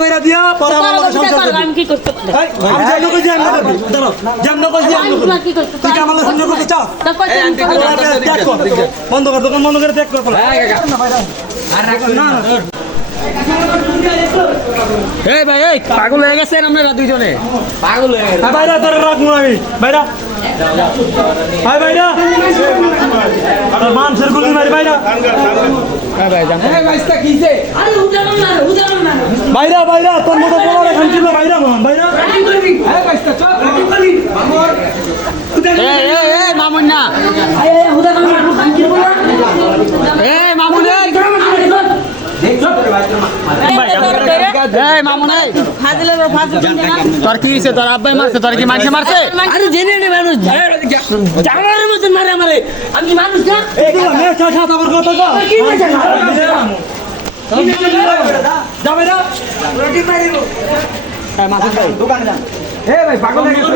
কইরা দিয়া পরে আমার লগে সংসার করবি আমি কি করতে পারি। আমি করবি দাঁড়াও করবি কি করতে তুই আমার লগে সংসার করতে পারি। ত্যাগ কর। বন্ধ কর দোকান বন্ধ করে ত্যাগ কর না, এই ভাই এই পাগল হয়ে গেছেন আপনারা দুইজনে। পাগল হয়ে গেছে বাইরা তোরে রাখব আমি বাইরা হাই বাইরা মানুষের গুলি মারি বাইরা এই ভাইস্তা কিছে আরে উদাহরণ না উদাহরণ না। বাইরা বাইরা তোর মতো বড় রেখান ছিল বাইরা মহান বাইরা মামুন না তোর কি তোর আব্বাই মারছে তোর কি মানুষে মারছে আরে জেনে নে মানুষ জানার মতো মারে আমারে আমি মানুষ না এই দিলা মে চা চা তারপর কথা কও কি হয়েছে না যা বাইরা এই ভাই পাগল হয়ে গেছে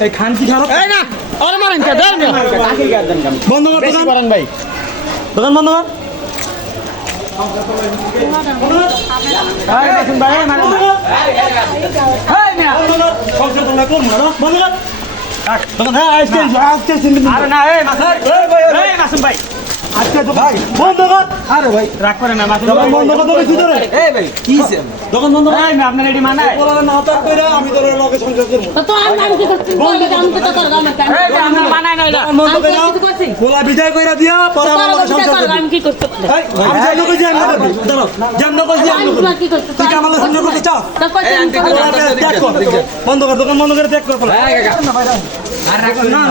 এই খান কি খারাপ এই না মারেন কে দোকান ভাই দোকান বন্ধ কর ভাই। হ্যাঁ আজকে ভাই আজকে তো ভাই বন্ধ কর। আরে ভাই রাগ করে না মাসুম দোকান বন্ধ কর তোকে সুদরে এই ভাই কি হইছে? দোকান বন্ধ কর। এই আপনার এডি মানায়। বলা না তার কইরা আমি তোর লগে সংসার করব। তো আমি আমি কি করতে বলে আমি তো তোর গামে এই যে মানায় না দোকান বন্ধ আমি কইরা কিছু করছি? বলা বিদায় কইরা দিয়া পরে আমার লগে সংসার করবি। আমি কি করতে আমি দাঁড়াও। কি করতে তুই আমার লগে সংসার করতে বন্ধ কর দোকান বন্ধ করে ত্যাগ কর। কাকা। আর না।